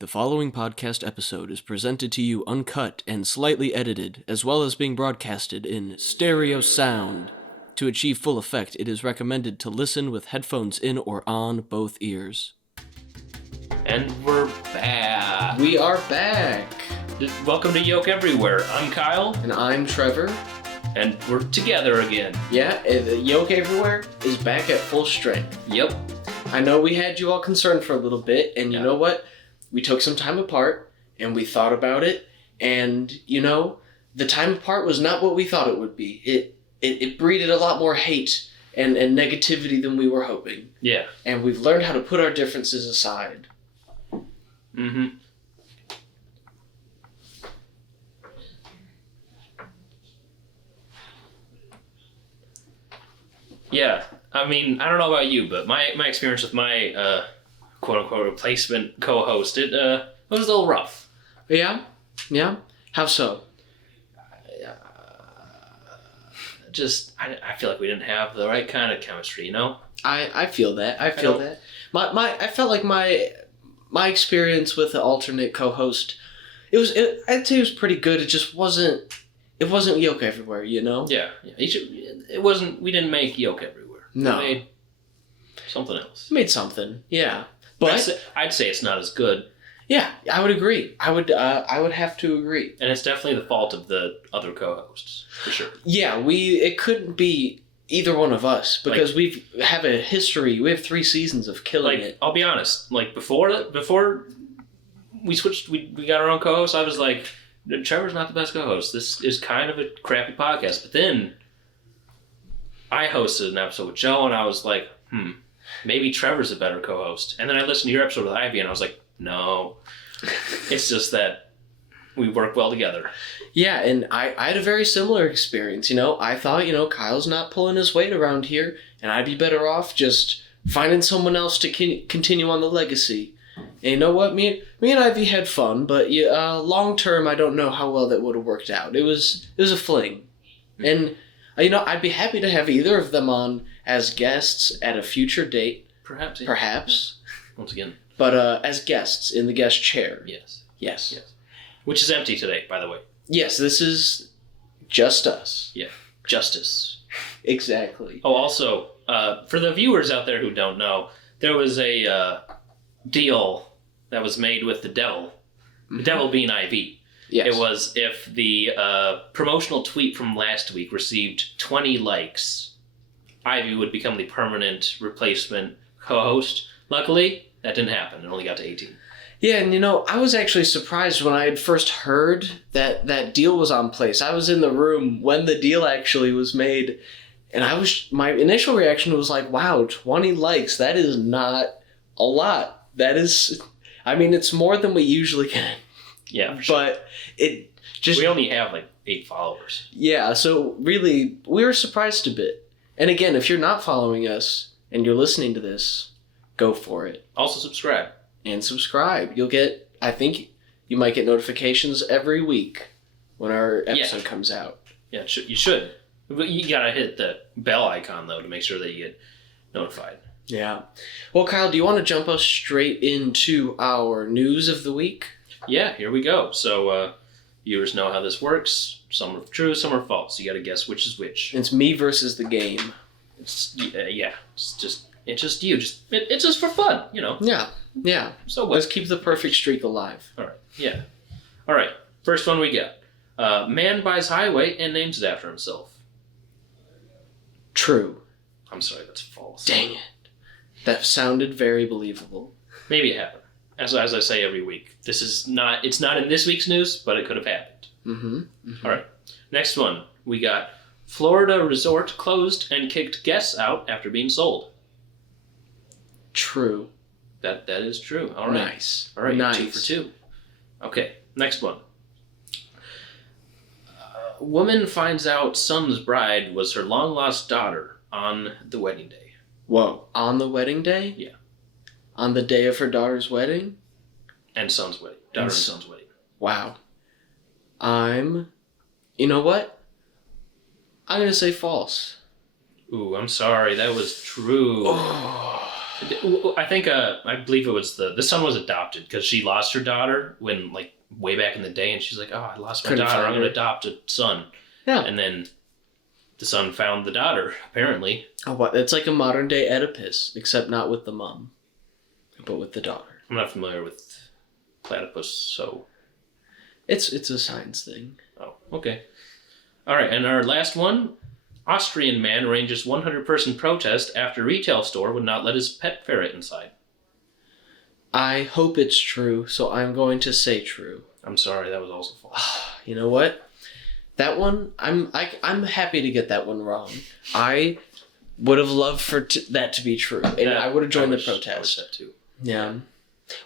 The following podcast episode is presented to you uncut and slightly edited, as well as being broadcasted in stereo sound. To achieve full effect, it is recommended to listen with headphones in or on both ears. And we're back. We are back. Welcome to Yolk Everywhere. I'm Kyle. And I'm Trevor. And we're together again. Yeah, the Yolk Everywhere is back at full strength. Yep. I know we had you all concerned for a little bit, and you know what? We took some time apart, and we thought about it, and, the time apart was not what we thought it would be. It breeded a lot more hate and negativity than we were hoping. Yeah. And we've learned how to put our differences aside. Mm-hmm. Yeah. I mean, I don't know about you, but my experience with my quote-unquote replacement co-host, it was a little rough. Yeah? Yeah? How so? I feel like we didn't have the right kind of chemistry, you know? I feel that. I feel that. I felt like my experience with the alternate co-host, I'd say it was pretty good. It just wasn't Yolk Everywhere, you know? Yeah. We didn't make Yolk Everywhere. No. We made something else. Made something, yeah. But I'd say it's not as good. Yeah, I would agree. I would have to agree. And it's definitely the fault of the other co-hosts, for sure. Yeah, it couldn't be either one of us because we have a history. We have 3 seasons of killing it. I'll be honest. Before we switched, we got our own co-host. I was like, Trevor's not the best co-host. This is kind of a crappy podcast. But then I hosted an episode with Joe, and I was like, maybe Trevor's a better co-host. And then I listened to your episode with Ivy, and I was like, no. It's just that we work well together. Yeah, and I had a very similar experience. I thought, Kyle's not pulling his weight around here, and I'd be better off just finding someone else to continue on the legacy. And you know what? Me and Ivy had fun, but long term, I don't know how well that would have worked out. It was a fling. And, I'd be happy to have either of them on as guests at a future date. Perhaps. Yeah. Perhaps. Once again. But as guests in the guest chair. Yes. Which is empty today, by the way. Yes, this is just us. Yeah. Justice. Exactly. Oh, also, for the viewers out there who don't know, there was a deal that was made with the devil. The devil being IV. Yes. It was if the promotional tweet from last week received 20 likes, Ivy would become the permanent replacement co-host. Luckily, that didn't happen. It only got to 18. Yeah, and I was actually surprised when I had first heard that deal was on place. I was in the room when the deal actually was made, and my initial reaction was like, wow, 20 likes, that is not a lot. That is, it's more than we usually get. Yeah, for sure. But it just... We only have 8 followers. Yeah, so really, we were surprised a bit. And again, if you're not following us and you're listening to this, go for it. Also subscribe. And subscribe. You'll get, I think, you might get notifications every week when our episode comes out. Yeah, you should. You gotta hit the bell icon, though, to make sure that you get notified. Yeah. Well, Kyle, do you want to jump us straight into our news of the week? Yeah, here we go. So, viewers know how this works. Some are true, some are false. You gotta guess which is which. It's me versus the game. It's just you. It's just for fun, Yeah. So what? Let's keep the perfect streak alive. All right. Yeah. All right. First one we got. Man buys highway and names it after himself. True. I'm sorry, that's false. Dang it. That sounded very believable. Maybe it happened. As I say every week, it's not in this week's news, but it could have happened. Mm-hmm. All right. Next one we got. Florida resort closed and kicked guests out after being sold. True. That is true. All right. Nice. All right. Nice. 2 for 2. Okay. Next one. Woman finds out son's bride was her long-lost daughter on the wedding day. Whoa. On the wedding day? Yeah. On the day of her daughter's wedding? And son's wedding. Daughter and son's wedding. Wow. You know what? I'm going to say false. Ooh, I'm sorry. That was true. Oh. I think I believe it was the son was adopted because she lost her daughter when like way back in the day, and she's like, "Oh, I lost my Couldn't daughter. find I'm going to her." adopt a son." Yeah. And then the son found the daughter. Apparently, Oh, what? It's like a modern day Oedipus, except not with the mom, but with the daughter. I'm not familiar with platypus, so It's a science thing. oh, okay. All right, and our last one. Austrian man arranges 100-person protest after retail store would not let his pet ferret inside. I hope it's true, so I'm going to say true. I'm sorry, that was also false. You know what? That one, I'm happy to get that one wrong. I would have loved for that to be true, and I would have joined the protest. I wish that too. Yeah.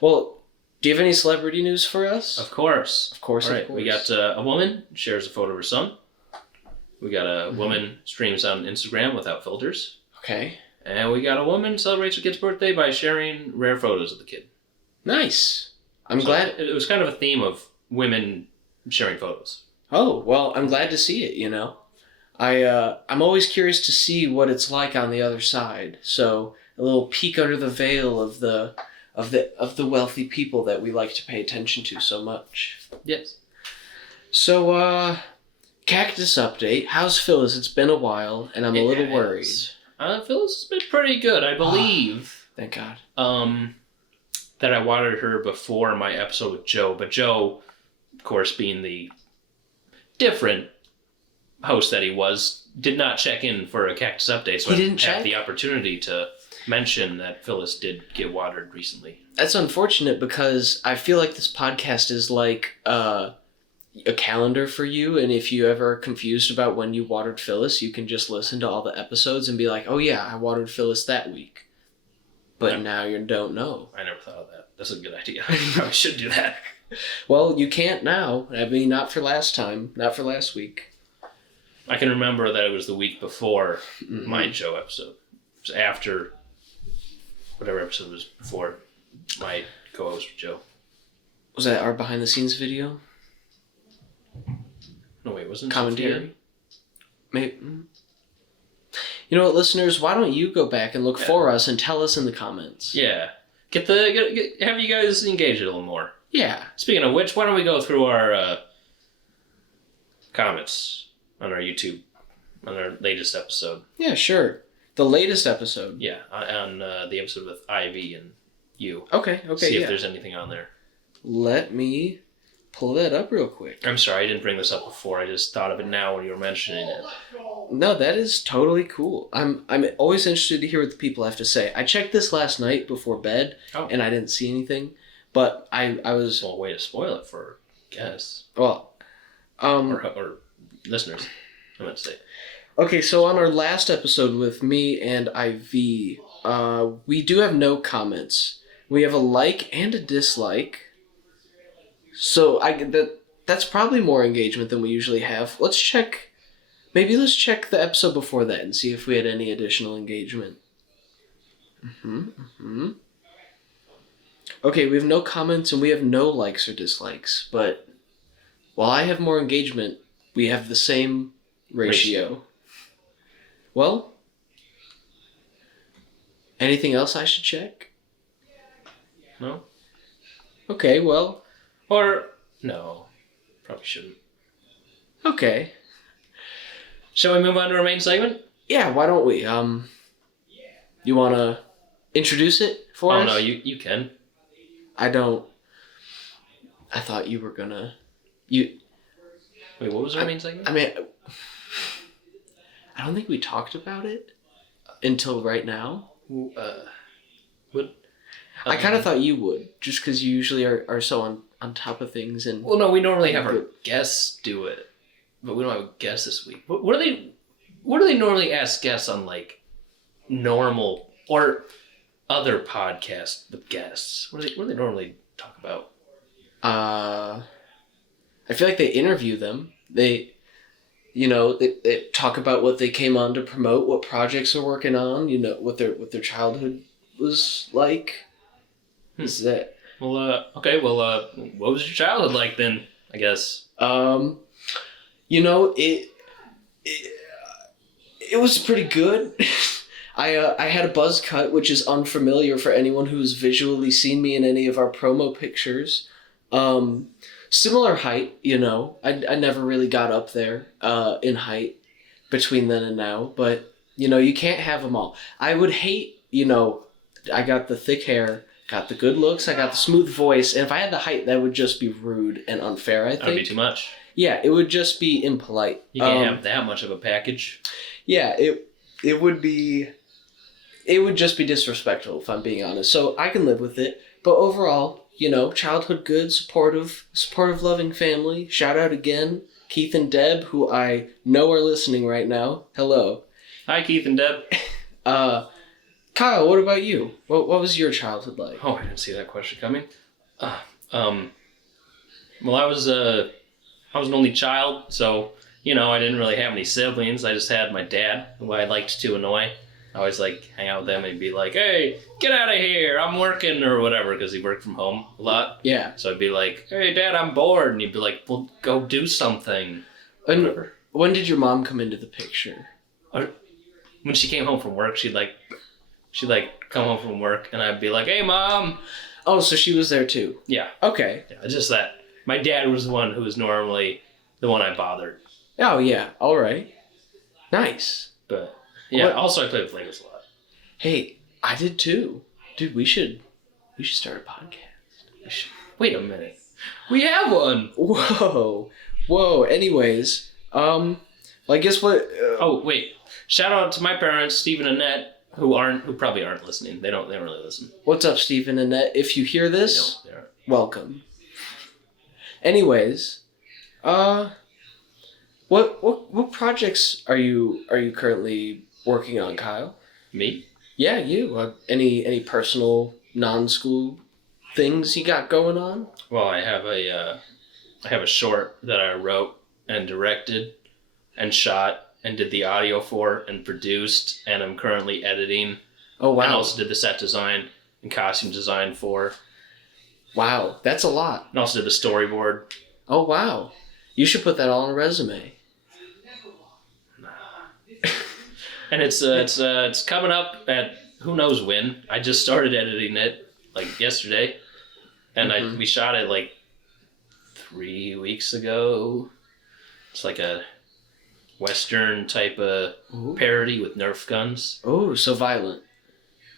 Well, do you have any celebrity news for us? Of course. Of course, All right, of course. we got a woman shares a photo of her son. We got a woman streams on Instagram without filters. Okay. And we got a woman celebrates her kid's birthday by sharing rare photos of the kid. Nice. I'm So glad. It was kind of a theme of women sharing photos. Oh, well, I'm glad to see it, I'm always curious to see what it's like on the other side. So, a little peek under the veil of the wealthy people that we like to pay attention to so much. Yes. So, Cactus update. How's Phyllis? It's been a while, and I'm a little worried. Phyllis has been pretty good, I believe. Thank God. That I watered her before my episode with Joe, but Joe, of course, being the different host that he was, did not check in for a Cactus update, so He I didn't didn't check? have the opportunity to mention that Phyllis did get watered recently. That's unfortunate because I feel like this podcast is like a calendar for you, and if you ever are confused about when you watered Phyllis, you can just listen to all the episodes and be like, oh yeah, I watered Phyllis that week. But Yeah. now you don't know. I never thought of that. That's a good idea. I probably should do that. Well, you can't now. I mean, not for last time. Not for last week. I can remember that it was the week before Mm-hmm. my Joe episode. It was after whatever episode was before my co-host Joe. Was that our behind the scenes video? No, wait, wasn't it Commentary? Sophia? Maybe. You know what, listeners? Why don't you go back and look Yeah. for us and tell us in the comments? Yeah. Have you guys engage it a little more. Yeah. Speaking of which, why don't we go through our comments on our YouTube, on our latest episode. Yeah, sure. The latest episode. Yeah, on the episode with Ivy and you. Okay, See yeah. if there's anything on there. Let me pull that up real quick. I'm sorry, I didn't bring this up before. I just thought of it now when you were mentioning it. No, that is totally cool. I'm always interested to hear what the people have to say. I checked this last night before bed, Oh. and I didn't see anything. But I was Well, way to spoil it for guests or listeners. I meant to say. okay. So on our last episode with me and IV, we do have no comments. We have a like and a dislike. So that's probably more engagement than we usually have. Let's check. Maybe let's check the episode before that and see if we had any additional engagement. Okay, we have no comments and we have no likes or dislikes, but while I have more engagement, we have the same ratio. Well, anything else I should check? No? Okay, well, Or, no. Probably shouldn't. okay. Shall we move on to our main segment? Yeah, why don't we? You want to introduce it for Oh, us? no, you can. I don't. I thought you were gonna. Wait, what was our main segment? I mean, I don't think we talked about it until right now. What? I kind of thought you would, just because you usually are so on top of things. And Well, no, we normally have our guests do it, but we don't have a guest this week. What do they normally ask guests on, like, normal or other podcasts with guests? What do they normally talk about? I feel like they interview them. They talk about what they came on to promote, what projects they're working on. What their childhood was like. Is that? Well, okay. Well, what was your childhood like then? I guess. It was pretty good. I had a buzz cut, which is unfamiliar for anyone who's visually seen me in any of our promo pictures. Similar height, you know. I never really got up there in height between then and now, but you know, you can't have them all. I would hate, you know, I got the thick hair, got the good looks, I got the smooth voice, and if I had the height, that would just be rude and unfair, I think. That would be too much. Yeah, it would just be impolite. You can't have that much of a package. Yeah, it would be... It would just be disrespectful, if I'm being honest. So I can live with it. But overall, you know, childhood good, supportive, loving family. Shout out again, Keith and Deb, who I know are listening right now. Hello. Hi, Keith and Deb. Kyle, what about you? What was your childhood like? Oh, I didn't see that question coming. Well, I was an only child, so, you know, I didn't really have any siblings. I just had my dad, who I liked to annoy. I always like hang out with him and be like, "Hey, get out of here! I'm working," or whatever, because he worked from home a lot. Yeah. So I'd be like, "Hey, Dad, I'm bored," and he'd be like, "Well, go do something." And Whatever. when did your mom come into the picture? When she came home from work, she'd come home from work, and I'd be like, "Hey, Mom." Oh, so she was there too. Yeah. Okay. Yeah, just that. My dad was the one who was normally the one I bothered, Oh yeah. All right. Nice. but yeah. What- Also, I played with Legos a lot. Hey, I did too. Dude, we should start a podcast. Wait a minute. We have one. Whoa. Anyways, well, I guess what? Oh wait! Shout out to my parents, Steve and Annette, who probably aren't listening. They don't really listen. What's up, Stephen and Annette? If you hear this, They aren't. welcome. Anyways, what projects are you currently working on, Kyle? Me? Yeah, you. Any personal non-school things you got going on? Well, I have a short that I wrote and directed and shot and did the audio for and produced, and I'm currently editing. Oh wow. And also did the set design and costume design for. Wow, that's a lot. And also did the storyboard. Oh wow. You should put that all on a resume. And it's coming up at who knows when. I just started editing it like yesterday, and we shot it like 3 weeks ago. It's like a Western type of parody with Nerf guns. Oh, so violent.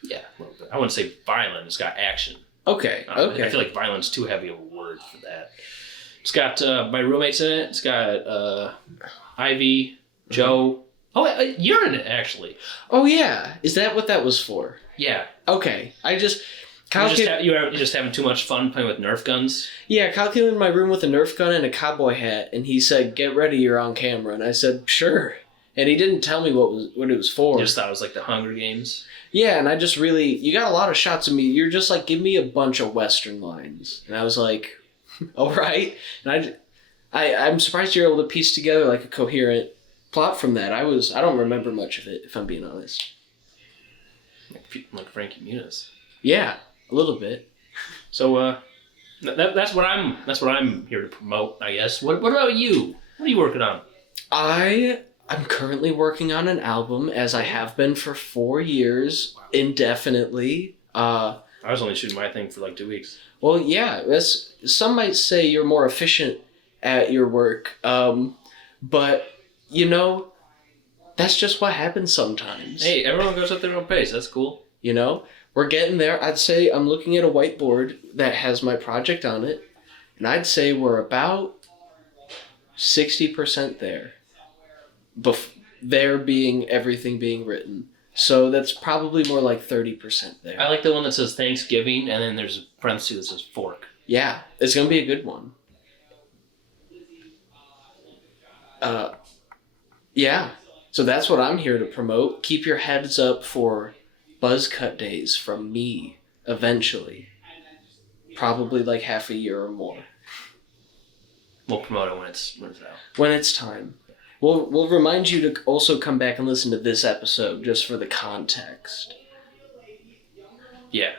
Yeah, a little bit. I wouldn't say violent. It's got action. Okay. I feel like violent's too heavy of a word for that. It's got my roommates in it. It's got Ivy, Joe. Oh, you're in it, actually. Oh yeah. Is that what that was for? Yeah. Okay. Kyle you're just having too much fun playing with Nerf guns? Yeah, Kyle came in my room with a Nerf gun and a cowboy hat, and he said, "Get ready, you're on camera." And I said, "Sure." And he didn't tell me what it was for. You just thought it was like the Hunger Games? Yeah, and I just you got a lot of shots of me. You're just like, give me a bunch of Western lines. And I was like, all right. And I'm surprised you're able to piece together like a coherent plot from that. I don't remember much of it, if I'm being honest. Like Frankie Muniz. Yeah, a little bit. So that's what I'm here to promote, I guess. What about you? What are you working on? I'm currently working on an album, as I have been for 4 years, indefinitely. I was only shooting my thing for like 2 weeks. Well, yeah, some might say you're more efficient at your work, but, you know, that's just what happens sometimes. Hey, everyone goes at their own pace. That's cool. You know, we're getting there. I'd say I'm looking at a whiteboard that has my project on it, and I'd say we're about 60% there. There being everything being written. So that's probably more like 30% there. I like the one that says Thanksgiving, and then there's a parenthesis that says fork. Yeah, it's going to be a good one. Yeah, so that's what I'm here to promote. Keep your heads up for buzz cut days from me eventually. Probably like half a year or more. We'll promote it when it's out. When it's time. We'll remind you to also come back and listen to this episode just for the context. Yeah.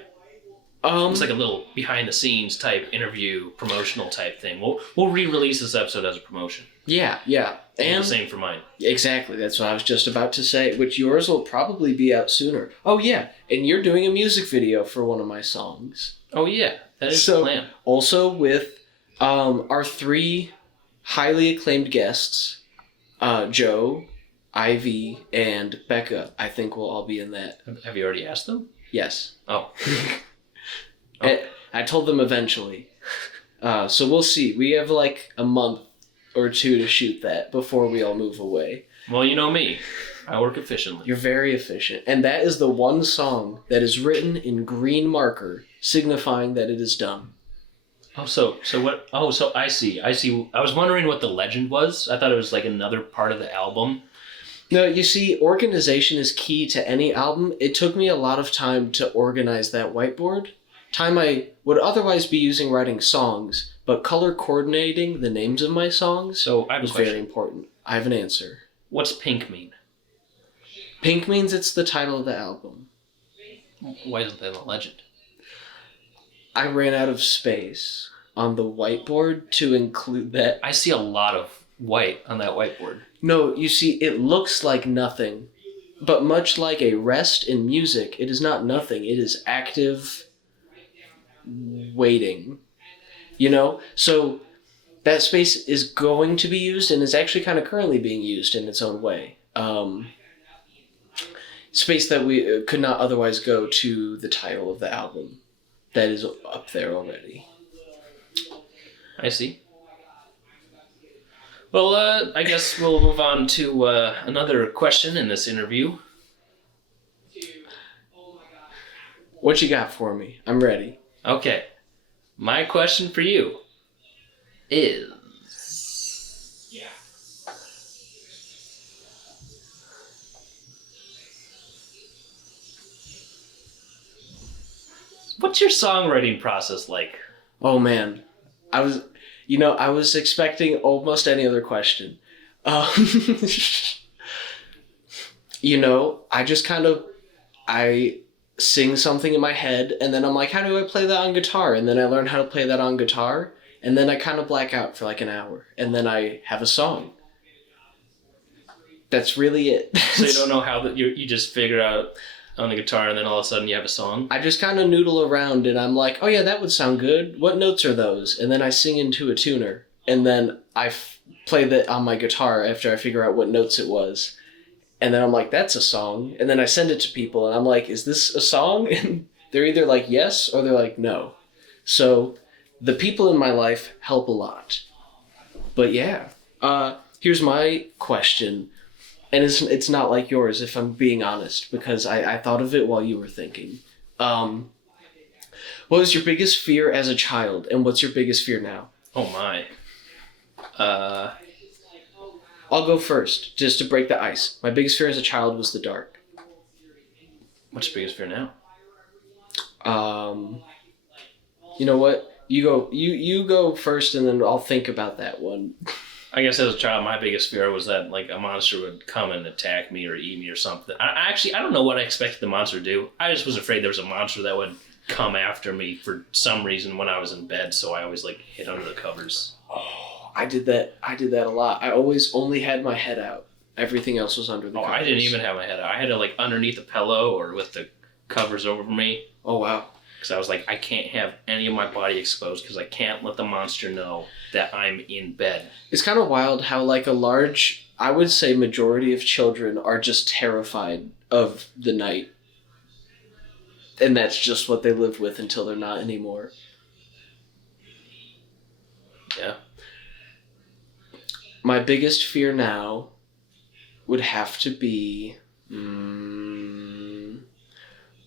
It's like a little behind the scenes type interview, promotional type thing. We'll re-release this episode as a promotion. Yeah. And the same for mine. Exactly, that's what I was just about to say, which yours will probably be out sooner. Oh yeah, and you're doing a music video for one of my songs. Oh yeah, that is the plan. Also with our 3 highly acclaimed guests, Joe, Ivy, and Becca. I think will all be in that. Have you already asked them? Yes. Oh. I told them eventually. So we'll see. We have like a month or 2 to shoot that before we all move away. Well, you know me. I work efficiently. You're very efficient. And that is the one song that is written in green marker, signifying that it is done. Oh, so what? Oh, so I see. I was wondering what the legend was. I thought it was like another part of the album. No, you see, organization is key to any album. It took me a lot of time to organize that whiteboard. Time I would otherwise be using writing songs, but color coordinating the names of my songs was very important. I have an answer. What's pink mean? Pink means it's the title of the album. Why isn't that a legend? I ran out of space on the whiteboard to include that. I see a lot of white on that whiteboard. No, you see, it looks like nothing. But much like a rest in music, it is not nothing. It is active waiting. You know? So that space is going to be used and is actually kind of currently being used in its own way. Space that we could not otherwise go to the title of the album. That is up there already. I see. Well, I guess we'll move on to another question in this interview. What you got for me? I'm ready. Okay. My question for you is... What's your songwriting process like? Oh, man. I was expecting almost any other question. I just I sing something in my head, and then I'm like, how do I play that on guitar? And then I learn how to play that on guitar, and then I kind of black out for like an hour, and then I have a song. That's really it. So you don't know how that you just figure out on the guitar, and then all of a sudden you have a song? I just kind of noodle around, and I'm like, oh yeah, that would sound good. What notes are those? And then I sing into a tuner, and then I play that on my guitar after I figure out what notes it was. And then I'm like, that's a song. And then I send it to people, and I'm like, is this a song? And they're either like, yes, or they're like, no. So the people in my life help a lot. But yeah, here's my question. And it's not like yours, if I'm being honest, because I thought of it while you were thinking. What was your biggest fear as a child, and what's your biggest fear now? Oh my. I'll go first, just to break the ice. My biggest fear as a child was the dark. What's your biggest fear now? You know what? You go first, and then I'll think about that one. I guess as a child, my biggest fear was that like a monster would come and attack me or eat me or something. I don't know what I expected the monster to do. I just was afraid there was a monster that would come after me for some reason when I was in bed, so I always like hid under the covers. Oh, I did that a lot. I always only had my head out. Everything else was under the covers. I didn't even have my head out. I had it like underneath a pillow or with the covers over me. Oh wow. Because I was like, I can't have any of my body exposed because I can't let the monster know that I'm in bed. It's kind of wild how like a large, I would say majority of children are just terrified of the night. And that's just what they live with until they're not anymore. Yeah. My biggest fear now would have to be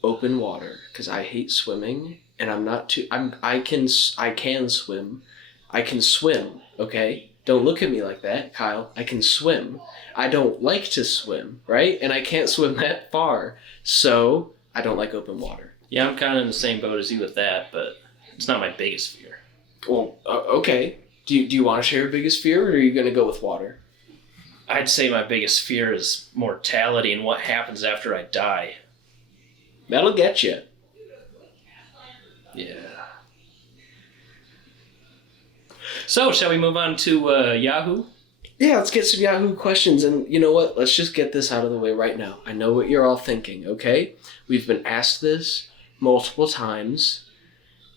open water, because I hate swimming, and I can swim. I can swim, okay? Don't look at me like that, Kyle. I can swim. I don't like to swim, right? And I can't swim that far, so I don't like open water. Yeah, I'm kind of in the same boat as you with that, but it's not my biggest fear. Well, okay. Do you want to share your biggest fear, or are you going to go with water? I'd say my biggest fear is mortality and what happens after I die. That'll get you. Yeah. So, shall we move on to Yahoo? Yeah, let's get some Yahoo questions. And you know what? Let's just get this out of the way right now. I know what you're all thinking, okay? We've been asked this multiple times.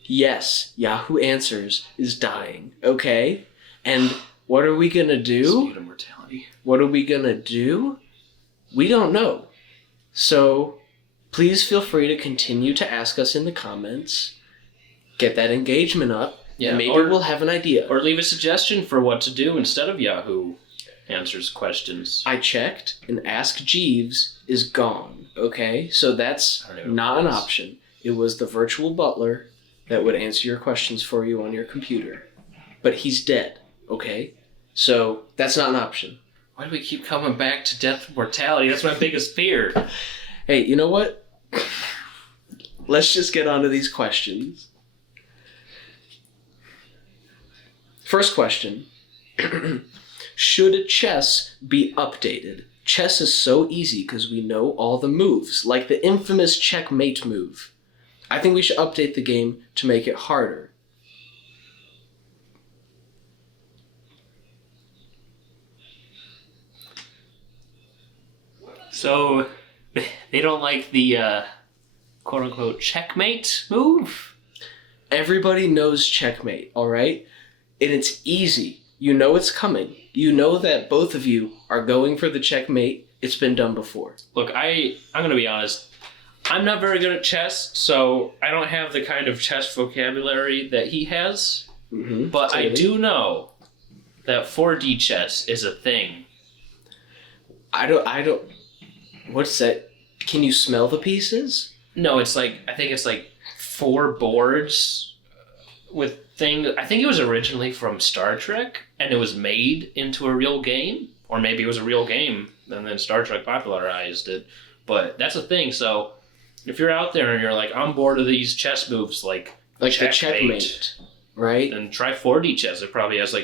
Yes, Yahoo Answers is dying, okay? And what are we going to do? Speaking of mortality. What are we going to do? We don't know. So please feel free to continue to ask us in the comments. Get that engagement up. Yeah, and maybe we'll have an idea. Or leave a suggestion for what to do instead of Yahoo Answers questions. I checked, and Ask Jeeves is gone, okay? So that's not an option. It was the virtual butler that would answer your questions for you on your computer. But he's dead, okay? So that's not an option. Why do we keep coming back to death and mortality? That's my biggest fear. Hey, you know what? Let's just get on to these questions. First question. Should chess be updated? Chess is so easy because we know all the moves, like the infamous checkmate move. I think we should update the game to make it harder. So, they don't like the quote-unquote checkmate move? Everybody knows checkmate, all right? And it's easy. You know it's coming. You know that both of you are going for the checkmate. It's been done before. Look, I'm going to be honest. I'm not very good at chess, so I don't have the kind of chess vocabulary that he has. Mm-hmm, but clearly. I do know that 4D chess is a thing. I don't... What's that? Can you smell the pieces? No, I think it's like 4 boards with things. I think it was originally from Star Trek, and it was made into a real game. Or maybe it was a real game, and then Star Trek popularized it. But that's a thing, so if you're out there and you're like, I'm bored of these chess moves, like the checkmate, right? Then try 4D chess. It probably has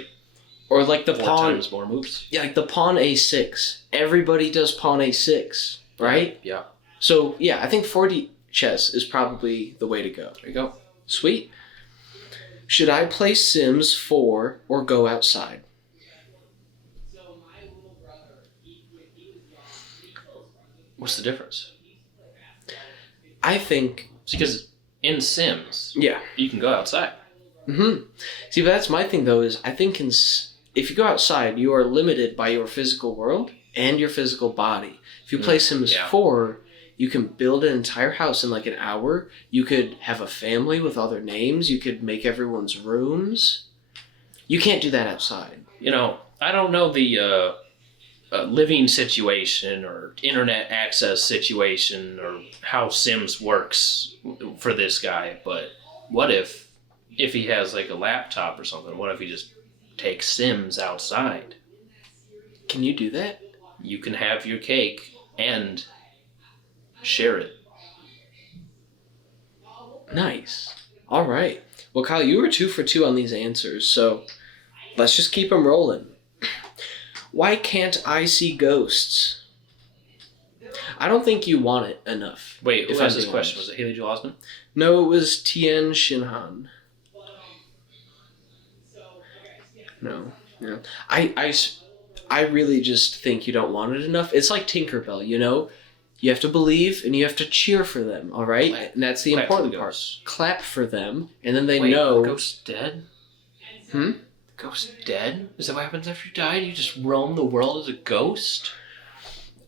or like the 4 pawn, times more moves. Yeah, like the pawn a6. Everybody does pawn a6, right? Yeah. So yeah, I think 4D chess is probably the way to go. There you go. Sweet. Should I play Sims 4 or go outside? What's the difference? I think... It's because in Sims, Yeah. you can go outside. Mm-hmm. See, but that's my thing, though, is I think if you go outside, you are limited by your physical world and your physical body. If you play Sims 4, you can build an entire house in like an hour. You could have a family with all their names. You could make everyone's rooms. You can't do that outside. You know, I don't know the living situation or internet access situation or how Sims works for this guy, but what if he has like a laptop or something, what if he just takes Sims outside? Can you do that? You can have your cake and share it. Nice. All right. Well, Kyle, you were 2 for 2 on these answers, so let's just keep them rolling. Why can't I see ghosts? I don't think you want it enough. Wait, who asked this question? Was it Haley Joel Osment? No, it was Tien Shinhan. No. I really just think you don't want it enough. It's like Tinkerbell, you know? You have to believe and you have to cheer for them, all right? And that's the important part. Clap for them, and then they know... the ghost's dead? Hmm? The ghost's dead? Is that what happens after you die? You just roam the world as a ghost?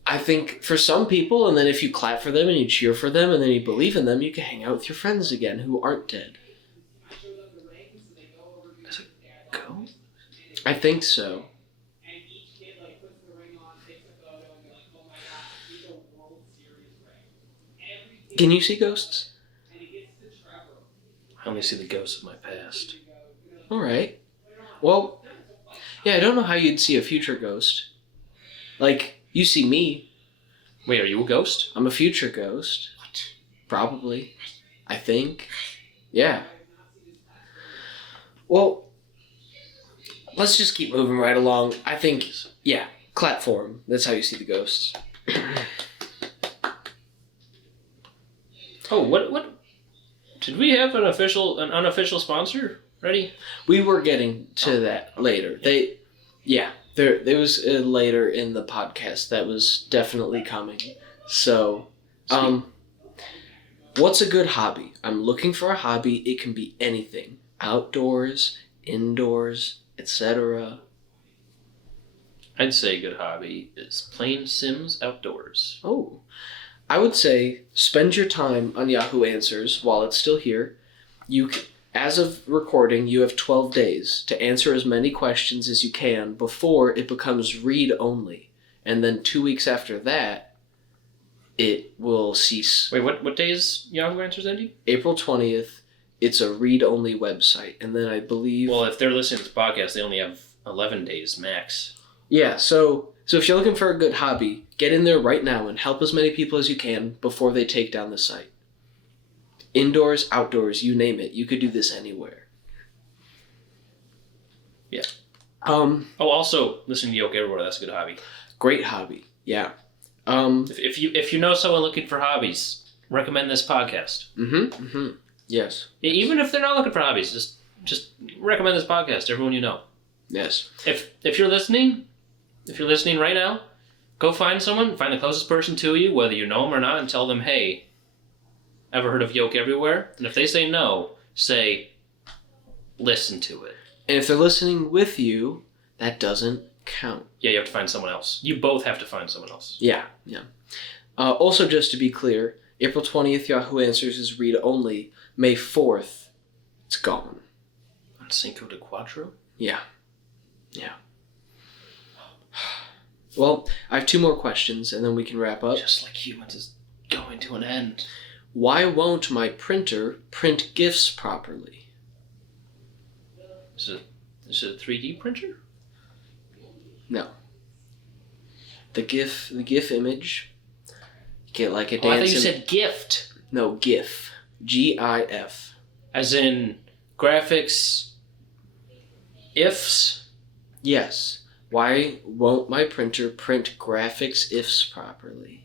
I think for some people, and then if you clap for them and you cheer for them and then you believe in them, you can hang out with your friends again who aren't dead. As a ghost? I think so. Can you see ghosts? I only see the ghosts of my past. All right. Well, yeah, I don't know how you'd see a future ghost. Like, you see me. Wait, are you a ghost? I'm a future ghost. What? Probably. I think. Yeah. Well, let's just keep moving right along. I think, yeah, clap for him. That's how you see the ghosts. Oh, what Did we have an unofficial sponsor ready? We were getting to that later. There was later in the podcast that was definitely coming. So, what's a good hobby? I'm looking for a hobby. It can be anything. Outdoors, indoors, etc. I'd say a good hobby is playing Sims outdoors. Oh. I would say spend your time on Yahoo Answers while it's still here. As of recording, you have 12 days to answer as many questions as you can before it becomes read only. And then 2 weeks after that, it will cease. Wait, what day is Yahoo Answers ending? April 20th, it's a read only website. And then I believe... Well, if they're listening to this podcast, they only have 11 days max. Yeah, so if you're looking for a good hobby, get in there right now and help as many people as you can before they take down the site. Indoors, outdoors, you name it. You could do this anywhere. Yeah. Also, listening to Yolk Everywhere, that's a good hobby. Great hobby. Yeah. If you know someone looking for hobbies, recommend this podcast. Yes. Even if they're not looking for hobbies, just recommend this podcast to everyone you know. Yes. If you're listening right now, go find the closest person to you, whether you know them or not, and tell them, hey, ever heard of Yolk Everywhere? And if they say no, say, listen to it. And if they're listening with you, that doesn't count. Yeah, you have to find someone else. You both have to find someone else. Yeah. Also, just to be clear, April 20th, Yahoo Answers is read only. May 4th, it's gone. On Cinco de Cuatro? Yeah. Well, I have 2 more questions, and then we can wrap up. Just like humans is going to an end. Why won't my printer print GIFs properly? Is it a 3D printer? No. The GIF image. Get like a Oh, I thought dancing... you said gift. No, GIF. GIF. As in graphics ifs? Yes. Why won't my printer print graphics ifs properly?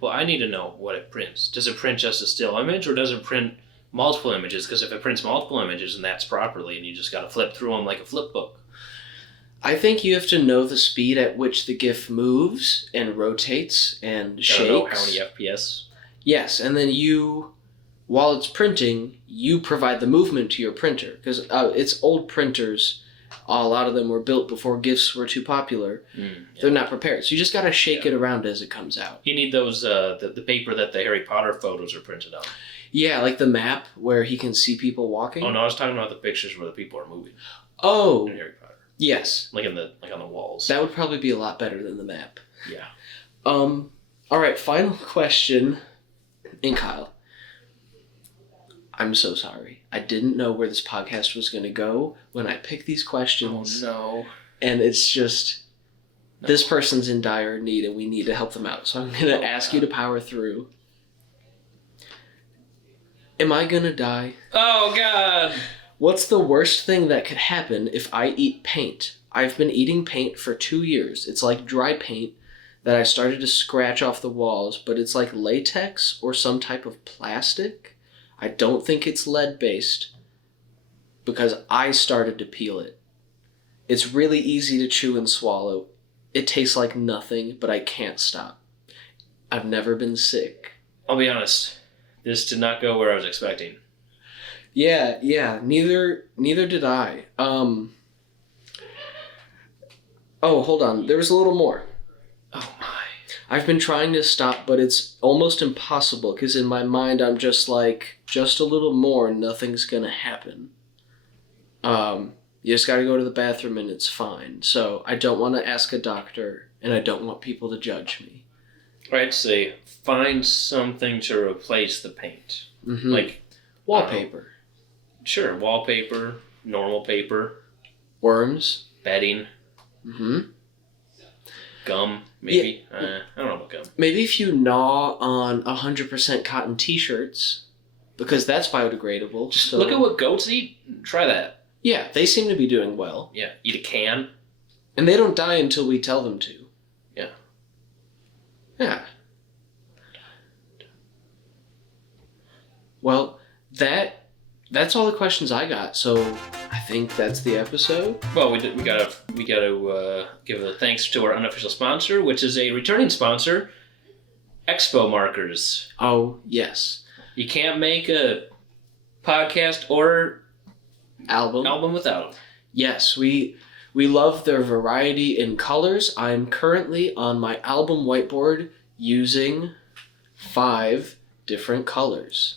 Well, I need to know what it prints. Does it print just a still image, or does it print multiple images? Because if it prints multiple images, and that's properly, and you just got to flip through them like a flip book. I think you have to know the speed at which the GIF moves and rotates and shakes. Gotta know how many FPS. Yes, and then while it's printing, you provide the movement to your printer. Because it's old printers. A lot of them were built before GIFs were too popular. They're not prepared. So you just got to shake it around as it comes out. You need those, the paper that the Harry Potter photos are printed on. Yeah, like the map where he can see people walking. Oh, no, I was talking about the pictures where the people are moving. Oh. In Harry Potter. Yes. Like on the walls. That would probably be a lot better than the map. Yeah. All right, final question. And Kyle, I'm so sorry. I didn't know where this podcast was going to go when I picked these questions. Oh, no. And it's just, this person's in dire need and we need to help them out. So I'm going to ask you to power through. Am I going to die? Oh, God. What's the worst thing that could happen if I eat paint? I've been eating paint for 2 years. It's like dry paint that I started to scratch off the walls, but it's like latex or some type of plastic. I don't think it's lead-based because I started to peel it. It's really easy to chew and swallow. It tastes like nothing, but I can't stop. I've never been sick. I'll be honest. This did not go where I was expecting. Yeah, neither did I. Oh, hold on. There was a little more. Oh, my. I've been trying to stop, but it's almost impossible because in my mind I'm just like, just a little more, nothing's gonna happen. You just gotta go to the bathroom and it's fine. So I don't want to ask a doctor and I don't want people to judge me. I'd say find something to replace the paint. Mm-hmm. Like wallpaper. Sure, wallpaper, normal paper. Worms. Bedding. Mm-hmm. Gum, maybe. Yeah. I don't know about gum. Maybe if you gnaw on 100% cotton t-shirts, because that's biodegradable. Just so... look at what goats eat. Try that. Yeah, they seem to be doing well. Yeah, eat a can. And they don't die until we tell them to. Yeah. Yeah. Well, that's all the questions I got. So I think that's the episode. Well, we gotta give a thanks to our unofficial sponsor, which is a returning sponsor, Expo Markers. Oh, yes. You can't make a podcast or Album without them. Yes, we love their variety in colors. I'm currently on my album whiteboard using 5 different colors.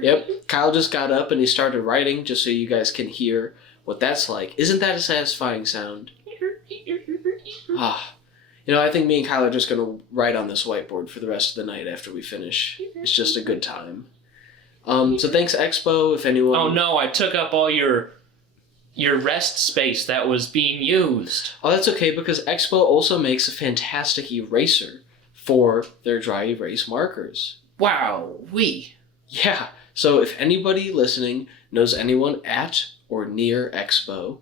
Yep, Kyle just got up and he started writing just so you guys can hear what that's like. Isn't that a satisfying sound? Ah, I think me and Kyle are just going to write on this whiteboard for the rest of the night after we finish. It's just a good time. So thanks, Expo, if anyone... Oh no, I took up all your rest space that was being used. Oh, that's okay, because Expo also makes a fantastic eraser for their dry erase markers. Wow, Yeah, so if anybody listening knows anyone at or near Expo,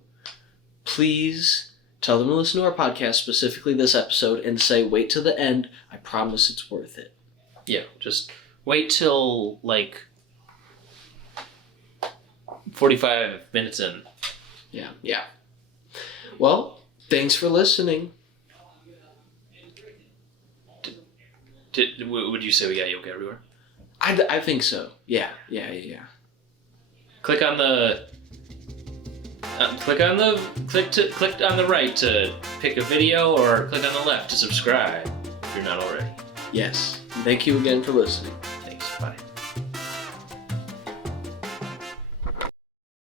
please tell them to listen to our podcast, specifically this episode, and say, wait till the end. I promise it's worth it. Yeah, just wait till, 45 minutes in. Yeah. Well, thanks for listening. Would you say we got Yolk Everywhere? I think so. Yeah. Click on the right to pick a video, or click on the left to subscribe if you're not already. Yes. Thank you again for listening. Thanks. Bye.